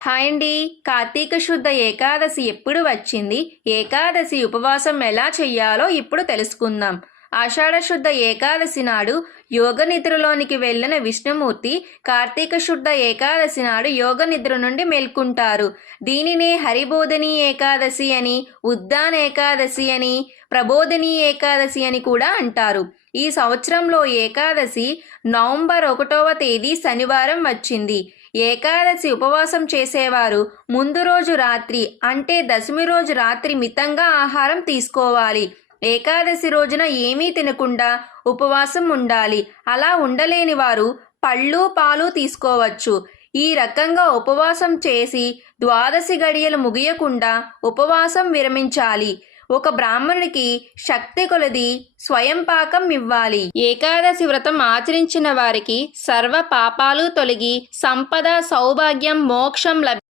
Hi అండి. కార్తీక శుద్ధ ఏకాదశి ఎప్పుడు వచ్చింది? ఏకాదశి ఉపవాసం ఎలా చెయ్యాలో ఇప్పుడు తెలుసుకుందాం. ఆషాఢ శుద్ధ ఏకాదశి నాడు యోగ నిద్రలోనికి వెళ్ళిన విష్ణుమూర్తి కార్తీక శుద్ధ ఏకాదశి నాడు యోగ నిద్ర నుండి మేల్కుంటారు. దీనినే హరిబోధని ఏకాదశి అని ఉద్దాన్ ఏకాదశి అని ప్రబోధని ఏకాదశి అని కూడా అంటారు. ఈ సంవత్సరంలో ఏకాదశి నవంబర్ ఒకటవ తేదీ శనివారం వచ్చింది. ఏకాదశి ఉపవాసం చేసేవారు. ముందు రోజు రాత్రి అంటే దశమి రోజు రాత్రి మితంగా ఆహారం తీసుకోవాలి. ఏకాదశి రోజున ఏమీ తినకుండా ఉపవాసం ఉండాలి. అలా ఉండలేని వారు పళ్ళు పాలు తీసుకోవచ్చు. ఈ రకంగా ఉపవాసం చేసి ద్వాదశి గడియలు ముగియకుండా ఉపవాసం విరమించాలి. ఒక బ్రాహ్మణుడికి శక్తి కొలది స్వయం పాకం ఇవ్వాలి. ఏకాదశి వ్రతం ఆచరించిన వారికి సర్వ పాపాలు తొలగి సంపద సౌభాగ్యం మోక్షం లభి